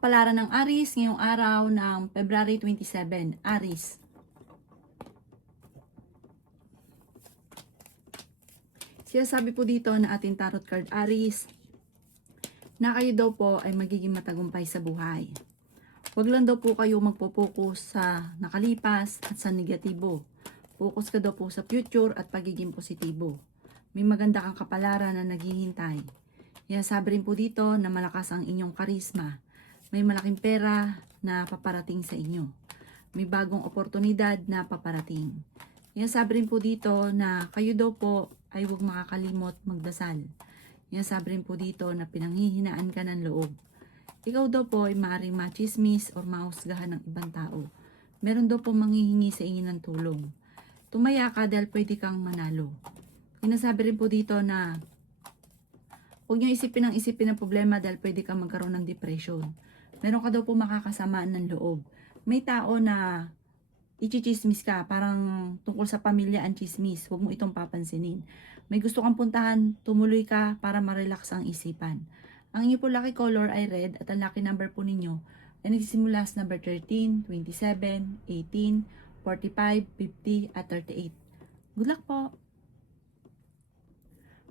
Kapalaran ng Aries ngayong araw ng February 27. Aries. Sinasabi po dito na ating tarot card Aries na kayo daw po ay magiging matagumpay sa buhay. Huwag lang daw po kayo magpo-focus sa nakalipas at sa negatibo. Focus ka daw po sa future at pagiging positibo. May maganda kang kapalaran na naghihintay. Sinasabi rin po dito na malakas ang inyong karisma. May malaking pera na paparating sa inyo. May bagong oportunidad na paparating. Sabi rin po dito na kayo daw po ay huwag makakalimot magdasal. Sabi rin po dito na pinanghihinaan ka ng loob. Ikaw daw po ay maaaring machismis o mahusgahan ng ibang tao. Meron daw po manghihingi sa inyo ng tulong. Tumaya ka dahil pwede kang manalo. Sinasabi rin po dito na huwag niyo isipin ang problema dahil pwede kang magkaroon ng depression. Meron ka daw po makakasamaan ng loob. May tao na ichichismis ka, parang tungkol sa pamilya ang chismis. Huwag mo itong papansinin. May gusto kang puntahan, tumuloy ka para ma-relax ang isipan. Ang inyo po lucky color ay red at ang lucky number po ninyo ay nagsisimula sa number 13, 27, 18, 45, 50 at 38. Good luck po!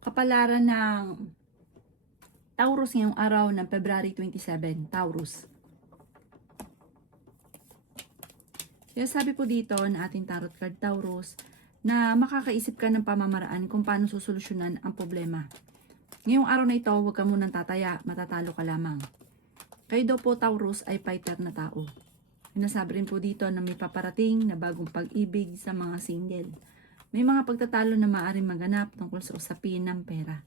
Kapalaran ng Taurus ngayong araw ng February 27, Taurus. Sabi po dito na ating tarot card Taurus na makakaisip ka ng pamamaraan kung paano susolusyonan ang problema. Ngayong araw na ito, huwag ka munang tataya, matatalo ka lamang. Kayo daw po Taurus ay fighter na tao. Sinasabi rin po dito na may paparating na bagong pag-ibig sa mga single. May mga pagtatalo na maaaring maganap tungkol sa usapin ng pera.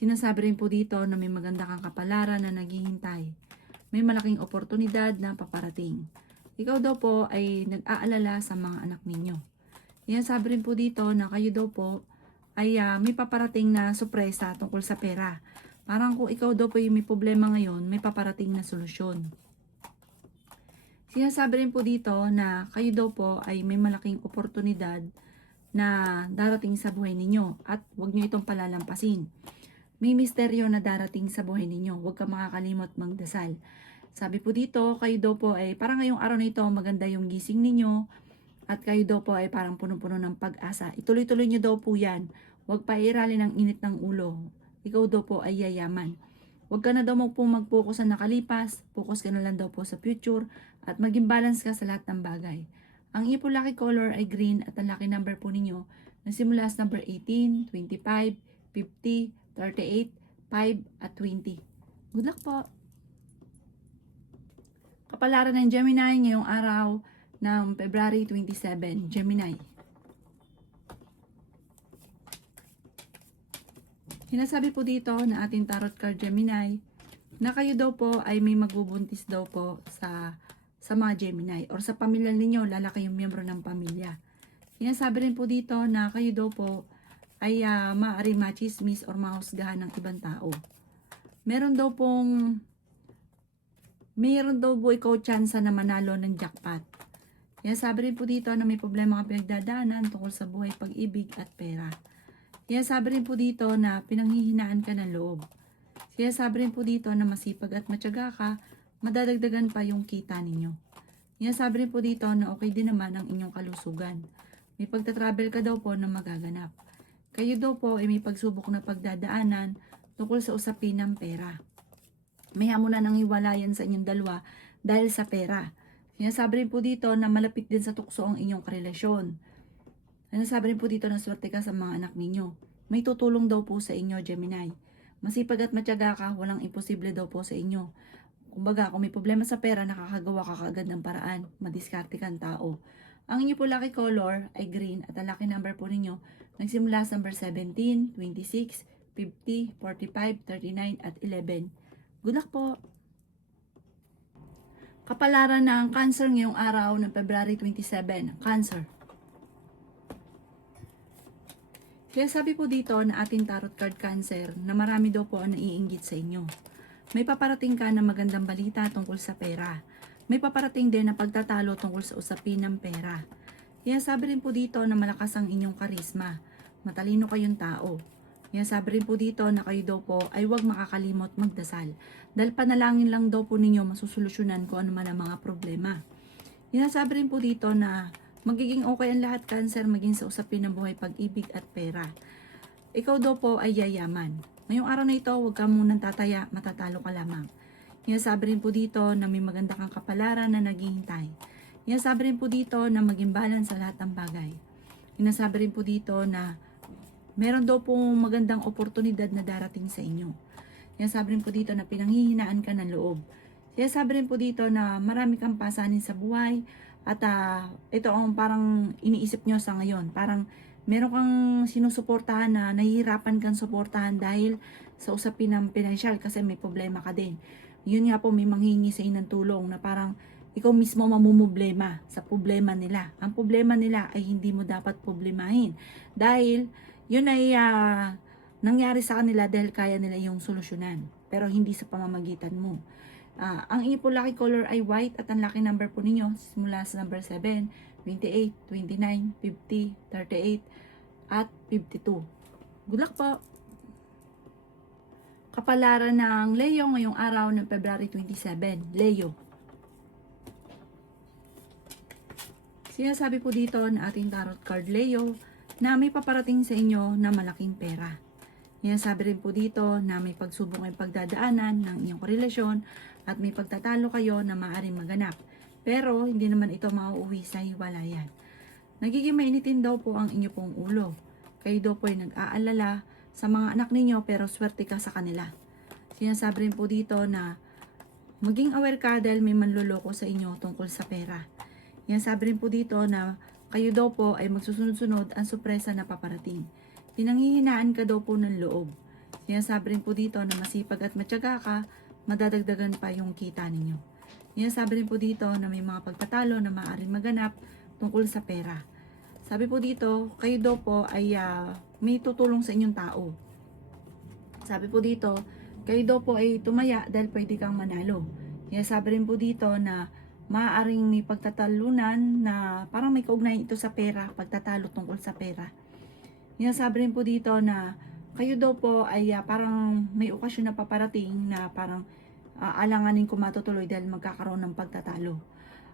Sinasabi rin po dito na may maganda kang kapalaran na naghihintay. May malaking oportunidad na paparating. Ikaw daw po ay nag-aalala sa mga anak ninyo. Sinasabi rin po dito na kayo daw po ay may paparating na sorpresa tungkol sa pera. Parang kung ikaw daw po ay may problema ngayon, may paparating na solusyon. Sinasabi rin po dito na kayo daw po ay may malaking oportunidad na darating sa buhay ninyo at huwag nyo itong palalampasin. May misteryo na darating sa buhay ninyo. Huwag ka makakalimot magdasal. Sabi po dito, kayo daw po ay parang ngayong araw na ito maganda yung gising ninyo at kayo daw po ay parang punong-puno ng pag-asa. Ituloy-tuloy nyo daw po yan. Huwag pairalin ang init ng ulo. Ikaw daw po ay yayaman. Huwag ka na daw mag-focus sa nakalipas. Focus ka na lang daw po sa future at maging balance ka sa lahat ng bagay. Ang iyo po lucky color ay green at ang lucky number po ninyo nagsimula sa number 18, 25, 50, 38, 5 at 20. Good luck po! Kapalaran ng Gemini ngayong araw ng February 27. Gemini. Sinasabi po dito na ating tarot card Gemini na kayo daw po ay may magbubuntis daw po sa mga Gemini or sa pamilya ninyo, lalaki yung miyembro ng pamilya. Sinasabi rin po dito na kayo daw po ay maaari machismis or mahusgahan ng ibang tao. Meron daw po ikaw tsansa na manalo ng jackpot. Sabi rin po dito na may problema ka pinagdadaanan tungkol sa buhay, pag-ibig at pera. Sabi rin po dito na pinanghihinaan ka ng loob. Sabi rin po dito na masipag at matyaga ka, madadagdagan pa yung kita ninyo. Sabi rin po dito na okay din naman ang inyong kalusugan. May pagtatravel ka daw po na magaganap. Kayo daw po ay may pagsubok na pagdadaanan tungkol sa usapin ng pera. May hamunan ng hiwalayan sa inyong dalawa dahil sa pera. Sinasabi rin po dito na malapit din sa tukso ang inyong karelasyon. Sinasabi rin po dito na swerte ka sa mga anak ninyo. May tutulong daw po sa inyo, Gemini. Masipag at matyaga ka, walang imposible daw po sa inyo. Kumbaga, kung may problema sa pera, nakakagawa ka kaagad ng paraan. Madiskarte kang tao. Ang inyo po lucky color ay green at ang lucky number po ninyo nagsimula sa number 17, 26, 50, 45, 39 at 11. Good luck po! Kapalaran ng Cancer ngayong araw ng February 27. Cancer. Kaya sabi po dito na ating tarot card Cancer na marami daw po ang naiinggit sa inyo. May paparating ka na magandang balita tungkol sa pera. May paparating din na pagtatalo tungkol sa usapin ng pera. Kaya sabi rin po dito na malakas ang inyong karisma. Matalino kayong tao. Yan, sabi rin po dito na kayo daw po ay huwag makakalimot magdasal. Dahil panalangin lang daw po ninyo masusolusyonan kung ano man ang mga problema. Yan, sabi rin po dito na magiging okay ang lahat, Cancer, maging sa usapin ng buhay, pag-ibig at pera. Ikaw daw po ay yayaman. Ngayong araw na ito, huwag ka munang tataya, matatalo ka lamang. Yan, sabi rin po dito na may maganda kang kapalaran na naghihintay. Yan, sabi rin po dito na maging balance sa lahat ng bagay. Yan, sabi rin po dito na meron daw pong magandang oportunidad na darating sa inyo. Yan, sabi rin po dito na pinanghihinaan ka ng loob. Kaya sabi rin po dito na marami kang pasanin sa buhay at ito ang parang iniisip nyo sa ngayon. Parang meron kang sinusuportahan na nahihirapan kang suportahan dahil sa usapin ng financial kasi may problema ka din. Yun nga po, may manghingi sa inyo ng tulong na parang ikaw mismo mamumblema sa problema nila. Ang problema nila ay hindi mo dapat problemahin dahil yun ay nangyari sa kanila dahil kaya nila yung solusyonan. Pero hindi sa pamamagitan mo. Ang inyo po lucky color ay white at ang lucky number po ninyo simula sa number 7, 28, 29, 50, 38 at 52. Good luck po! Kapalaran ng Leo ngayong araw ng February 27. Leo. Sinasabi po dito na ating tarot card Leo na may paparating sa inyo na malaking pera. Yan, sabi rin po dito na may pagsubok ay pagdadaanan ng inyong relasyon at may pagtatalo kayo na maaaring maganap. Pero hindi naman ito mauuwi sa hiwalayan. Nagiging mainitin daw po ang inyo pong ulo. Kayo daw po ay nag-aalala sa mga anak ninyo pero swerte ka sa kanila. Sinasabi rin po dito na maging aware ka dahil may manloloko sa inyo tungkol sa pera. Yan, sabi rin po dito na kayo daw po ay magsusunod-sunod ang sorpresa na paparating. Pinanghihinaan ka daw po ng loob. Sinasabi rin po dito na masipag at matyaga ka, madadagdagan pa yung kita ninyo. Sinasabi rin po dito na may mga pagtatalo na maaaring maganap tungkol sa pera. Sabi po dito, kayo daw po ay may tutulong sa inyong tao. Sabi po dito, kayo daw po ay tumaya dahil pwede kang manalo. Sinasabi rin po dito na maaaring may pagtatalunan na parang may kaugnayan ito sa pera, pagtatalo tungkol sa pera. Sinasabi rin po dito na kayo daw po ay parang may okasyon na paparating na parang alanganin kung matutuloy dahil magkakaroon ng pagtatalo.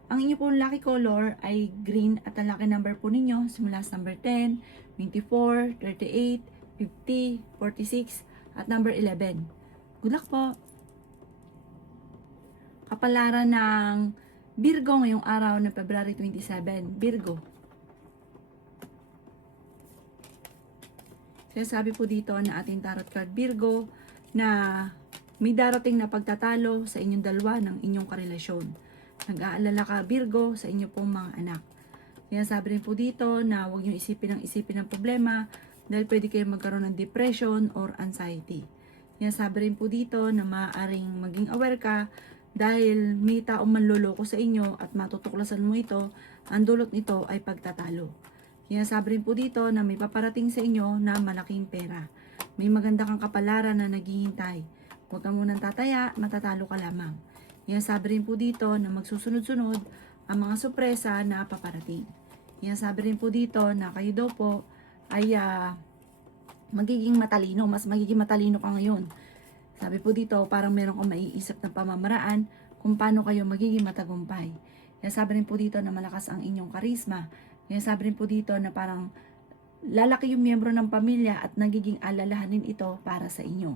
Ang inyo pong lucky color ay green at ang lucky number po ninyo simula sa number 10, 24, 38, 50, 46 at number 11. Good luck po! Kapalaran ng Virgo ngayong araw ng February 27. Virgo. Sabi po dito na ating tarot card Virgo na may darating na pagtatalo sa inyong dalawa ng inyong karelasyon. Nag-aalala ka Virgo sa inyo pong mga anak. Sabi rin po dito na huwag nyo isipin ng problema dahil pwede kayo magkaroon ng depression or anxiety. Sabi rin po dito na maaaring maging aware ka dahil may taong manloloko sa inyo at matutuklasan mo ito, ang dulot nito ay pagtatalo. Sabi rin po dito na may paparating sa inyo na malaking pera. May maganda kang kapalaran na naghihintay. Huwag ka munang tataya, matatalo ka lamang. Sabi rin po dito na magsusunod-sunod ang mga sorpresa na paparating. Sabi rin po dito na kayo daw po ay magiging matalino, mas magiging matalino ka ngayon. Sabi po dito, parang meron kang maiisip na pamamaraan kung paano kayo magiging matagumpay. Sabi rin po dito na malakas ang inyong karisma. Sabi rin po dito na parang lalaki yung miyembro ng pamilya at nagiging alalahanin ito para sa inyo.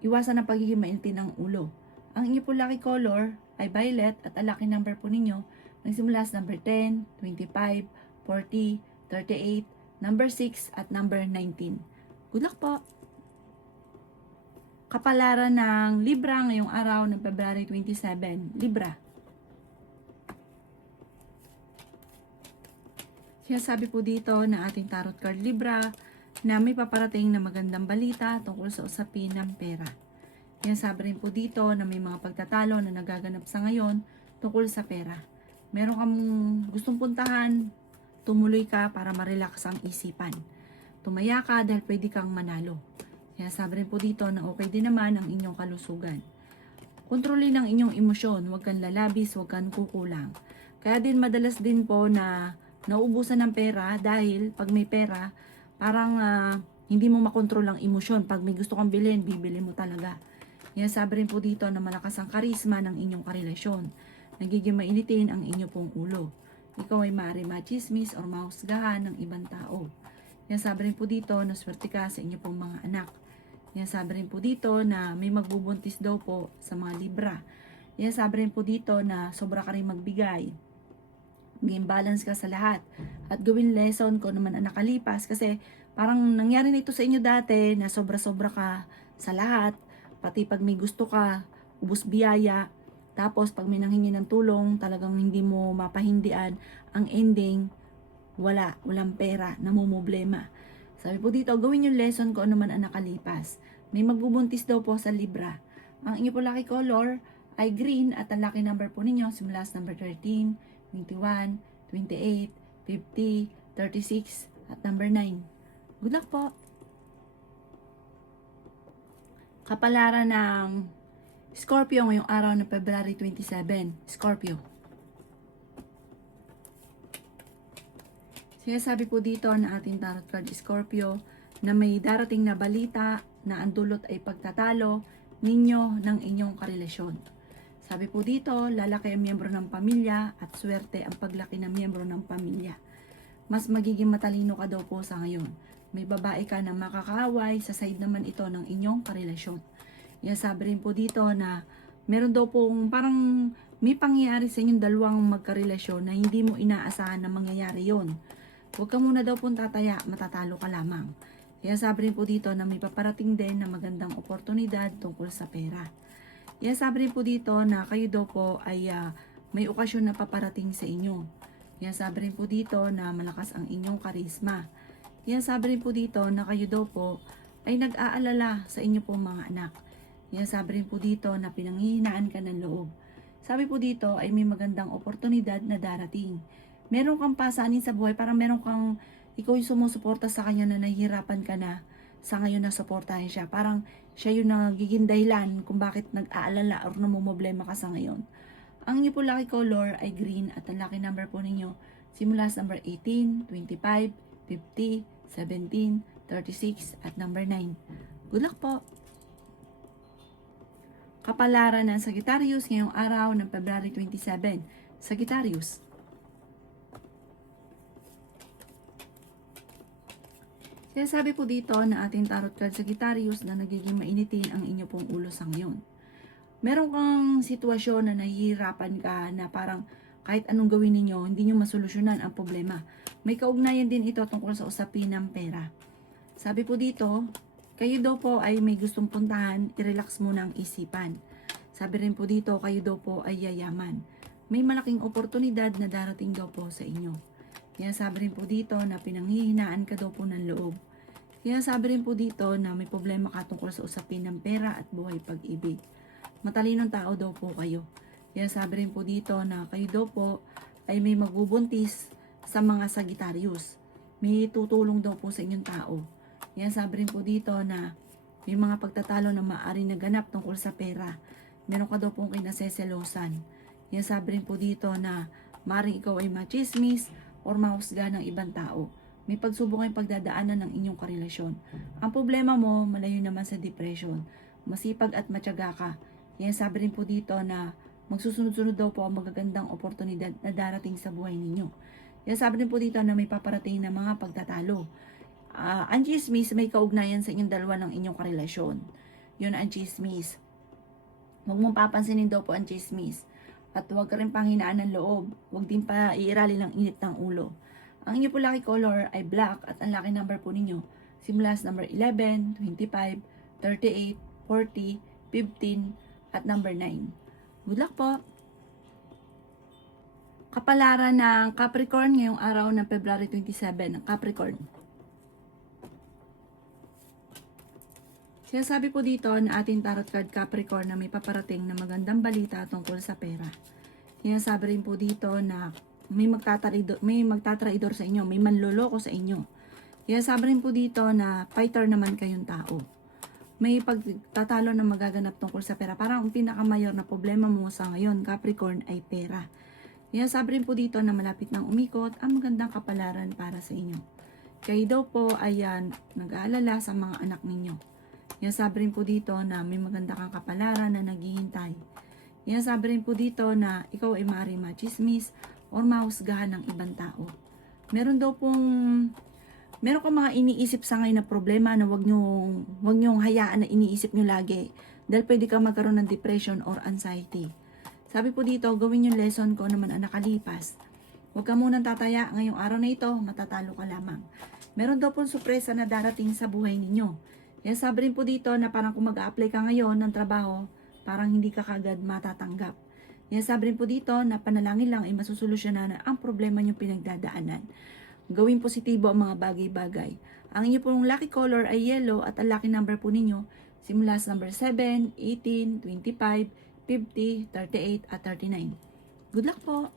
Iwasan ang pagiging maintin ng ulo. Ang inyo po lucky color ay violet at ang lucky number po ninyo nagsimula sa number 10, 25, 40, 38, number 6 at number 19. Good luck po! Kapalaran ng Libra ngayong araw ng February 27. Libra. Sinasabi po dito na ating tarot card Libra na may paparating na magandang balita tungkol sa usapin ng pera. Sinasabi rin po dito na may mga pagtatalo na nagaganap sa ngayon tungkol sa pera. Meron kang gustong puntahan, tumuloy ka para ma-relax ang isipan. Tumaya ka dahil pwede kang manalo. Sabi rin po dito na okay din naman ang inyong kalusugan. Kontrolin ang inyong emosyon, huwag kang lalabis, huwag kang kukulang. Kaya din madalas din po na nauubusan ng pera dahil pag may pera, parang hindi mo makontrol ang emosyon. Pag may gusto kang bilhin, bibili mo talaga. Yan, sabi rin po dito na malakas ang karisma ng inyong karelasyon. Nagiging mainitin ang inyo pong ulo. Ikaw ay maaari machismis or mahusgahan ng ibang tao. Yan, sabi rin po dito na swerte ka sa inyo pong mga anak. Yan, sabi rin po dito na may magbubuntis daw po sa mga Libra. Yan, sabi rin po dito na sobra ka rin magbigay. Maging balance ka sa lahat. At gawin lesson ko naman ang nakalipas kasi parang nangyari na ito sa inyo dati na sobra-sobra ka sa lahat. Pati pag may gusto ka, ubos biyaya. Tapos pag may nanghingi ng tulong, talagang hindi mo mapahindian. Ang ending, walang pera, namumblema. Sabi po dito, gawin yung lesson ko naman ang nakalipas. May magbubuntis daw po sa Libra. Ang inyo po lucky color ay green at ang lucky number po ninyo simula sa number 13, 21, 28, 50, 36 at number 9. Good luck po! Kapalaran ng Scorpio ngayong araw ng February 27. Scorpio. Sinasabi po dito na ating tarot card Scorpio na may darating na balita na ang dulot ay pagtatalo ninyo ng inyong karelasyon. Sabi po dito, lalaki ang miyembro ng pamilya at swerte ang paglaki ng miyembro ng pamilya. Mas magiging matalino ka daw po sa ngayon. May babae ka na makakaaway sa side naman ito ng inyong karelasyon. Yan, sabi rin po dito na meron daw pong parang may pangyayari sa inyong dalawang magkarelasyon na hindi mo inaasahan na mangyayari yon. Huwag ka muna daw pong tataya, matatalo ka lamang. Kaya sabi rin po dito na may paparating din na magandang oportunidad tungkol sa pera. Kaya sabi rin po dito na kayo daw po ay may okasyon na paparating sa inyo. Kaya sabi rin po dito na malakas ang inyong karisma. Kaya sabi rin po dito na kayo daw po ay nag-aalala sa inyo pong mga anak. Kaya sabi rin po dito na pinanghihinaan ka ng loob. Sabi po dito ay may magandang oportunidad na darating. Meron kang pasanin sa buhay, parang meron kang, ikaw yung sumusuporta sa kanya na nahihirapan ka na sa ngayon na suportahin siya. Parang siya yung nagiging dahilan kung bakit nag-aalala or namumblema ka sa ngayon. Ang inyo po lucky color ay green at ang lucky number po ninyo simula sa number 18, 25, 50, 17, 36 at number 9. Good luck po! Kapalaran ng Sagittarius ngayong araw ng February 27. Sagittarius. Kaya sabi po dito na ating tarot card Sagittarius na nagiging mainitin ang inyo pong ulo sa ngayon. Meron kang sitwasyon na nahihirapan ka na parang kahit anong gawin ninyo, hindi nyo masolusyonan ang problema. May kaugnayan din ito tungkol sa usapin ng pera. Sabi po dito, kayo daw po ay may gustong puntahan, i-relax muna ang isipan. Sabi rin po dito, kayo daw po ay yayaman. May malaking oportunidad na darating daw po sa inyo. Kaya sabi rin po dito na pinanghihinaan ka daw po ng loob. Kaya sabi rin po dito na may problema ka tungkol sa usapin ng pera at buhay pag-ibig. Matalinong tao daw po kayo. Kaya sabi rin po dito na kayo daw po ay may magbubuntis sa mga Sagittarius. May tutulong daw po sa inyong tao. Kaya sabi rin po dito na may mga pagtatalo na maaari naganap tungkol sa pera. Meron ka daw pong kinaseselosan. Kaya sabi rin po dito na maaaring ikaw ay machismis or mahusga ng ibang tao. May pagsubok kayong pagdadaanan ng inyong karelasyon. Ang problema mo, malayo naman sa depression. Masipag at matyaga ka. Kaya sabi rin po dito na magsusunod-sunod daw po ang magagandang oportunidad na darating sa buhay ninyo. Kaya sabi rin po dito na may paparating na mga pagtatalo. Ang chismis, may kaugnayan sa inyong dalawa ng inyong karelasyon. Yun ang chismis. Huwag mong papansinin daw po ang chismis. At huwag ka rin panghinaan ng loob. Huwag din pa iirali ng init ng ulo. Ang inyo po lucky color ay black at ang lucky number po ninyo simula sa number 11, 25, 38, 40, 15 at number 9. Good luck po! Kapalaran ng Capricorn ngayong araw ng February 27 ng Capricorn. Sinasabi po dito na ating tarot card Capricorn na may paparating na magandang balita tungkol sa pera. Sinasabi rin po dito na may magtatraidor sa inyo, may manloloko sa inyo. Sinasabi rin po dito na fighter naman kayong tao. May pagtatalo na magaganap tungkol sa pera. Parang ang pinakamayor na problema mo sa ngayon, Capricorn, ay pera. Sinasabi rin po dito na malapit nang umikot ang magandang kapalaran para sa inyo. kayo daw po ay nag-aalala sa mga anak ninyo. Yan sabi rin po dito na may maganda kang kapalaran na naghihintay. Yan sabi rin po dito na ikaw ay maaaring machismis or mahusgahan ng ibang tao. Meron kang mga iniisip sa ngayon na problema na wag nyong hayaan na iniisip nyo lagi. Dahil pwede kang magkaroon ng depression or anxiety. Sabi po dito, gawin yung lesson ko naman ang nakalipas. Huwag ka munang tataya ngayong araw na ito, matatalo ka lamang. Meron daw pong sorpresa na darating sa buhay ninyo. Yan sabi rin po dito na parang kung mag-a-apply ka ngayon ng trabaho, parang hindi ka kagad matatanggap. Yan sabi rin po dito na panalangin lang ay masusolusyonan ang problema nyo pinagdadaanan. Gawin positibo ang mga bagay-bagay. Ang inyo pong lucky color ay yellow at ang lucky number po ninyo simula sa number 7, 18, 25, 50, 38 at 39. Good luck po!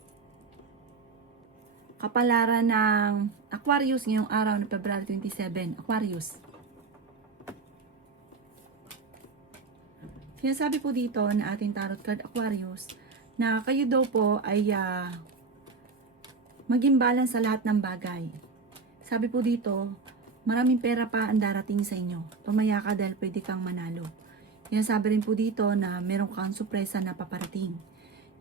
Kapalaran ng Aquarius ngayong araw ng February 27. Aquarius. Sinasabi po dito na ating tarot card Aquarius na kayo daw po ay maging balance sa lahat ng bagay. Sabi po dito, maraming pera pa ang darating sa inyo. Tumaya ka dahil pwede kang manalo. Yan sabi rin po dito na meron kang sorpresa na paparating.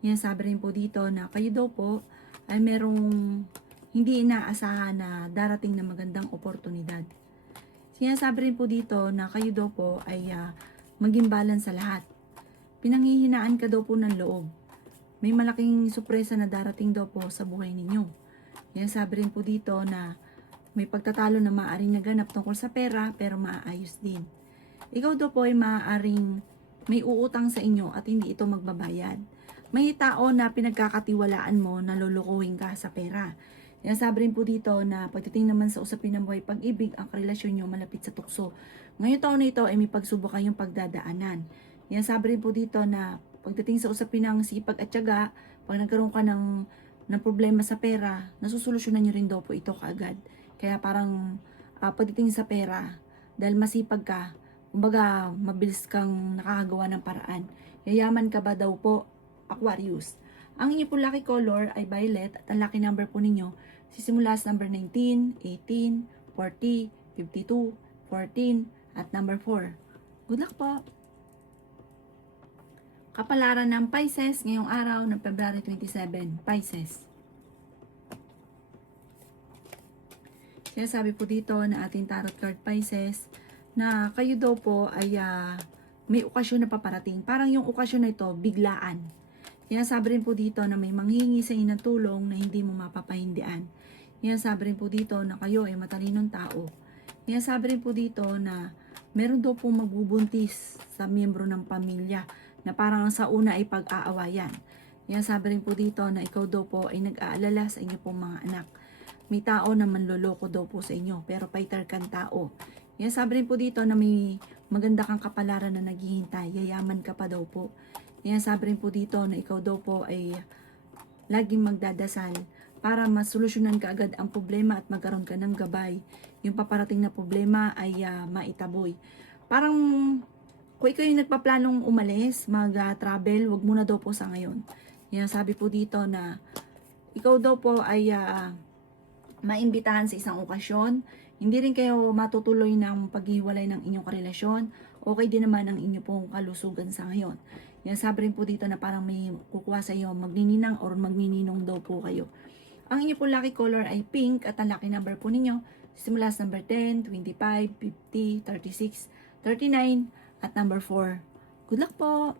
Yan sabi rin po dito na kayo daw po ay merong hindi inaasahan na darating na magandang oportunidad. Sinasabi rin po dito na kayo daw po ay maging balance sa lahat. Pinanghihinaan ka daw po ng loob. May malaking sorpresa na darating daw po sa buhay ninyo. Yan sabi rin po dito na may pagtatalo na maaaring naganap tungkol sa pera pero maaayos din. Ikaw daw po ay maaaring may uutang sa inyo at hindi ito magbabayad. May tao na pinagkakatiwalaan mo na lulukuhin ka sa pera. Yan sabi rin po dito na pagdating naman sa usapin ng buhay pag-ibig, ang relasyon nyo malapit sa tukso. Ngayong taon na ito ay may pagsubok kayong pagdadaanan. Yan sabi rin po dito na pagdating sa usapin ng sipag at tiyaga, pag nagkaroon ka ng problema sa pera, nasusolusyonan nyo rin daw po ito kaagad. Kaya parang pagdating sa pera, dahil masipag ka, kumbaga mabilis kang nakakagawa ng paraan. Yayaman ka ba daw po, Aquarius? Ang inyo po lucky color ay violet at ang lucky number po ninyo sisimula sa number 19, 18, 40, 52, 14 at number 4. Good luck po! Kapalaran ng Pisces ngayong araw ng February 27. Pisces. Sinasabi po dito na ating tarot card Pisces na kayo daw po ay may okasyon na paparating. Parang yung okasyon na ito, biglaan. Sinasabi rin po dito na may manghingi sa inyo ng tulong na hindi mo mapapahindian. Sinasabi rin po dito na kayo ay matalinong tao. Sinasabi rin po dito na meron daw po magbubuntis sa miyembro ng pamilya na parang sa una ay pag-aawayan. Sinasabi rin po dito na ikaw daw po ay nag-aalala sa inyo pong mga anak. May tao na manloloko daw po sa inyo pero fighter kang tao. Sinasabi rin po dito na may maganda kang kapalaran na naghihintay. Yayaman ka pa daw po. Sinasabi rin po dito na ikaw daw po ay laging magdadasal para masolusyonan ka agad ang problema at magkaroon ka ng gabay. Yung paparating na problema ay maitaboy. Parang kung ikaw yung nagpaplanong umalis, mag-travel, wag muna daw po sa ngayon. Sabi po dito na ikaw daw po ay maimbitahan sa isang okasyon. Hindi rin kayo matutuloy ng paghiwalay ng inyong karelasyon. Okay din naman ang inyo pong kalusugan sa ngayon. Sabi rin po dito na parang may kukuha sa iyo, magnininang or magnininong daw po kayo. Ang inyo po lucky color ay pink at ang lucky number po ninyo simula sa number 10, 25, 50, 36, 39 at number 4. Good luck po!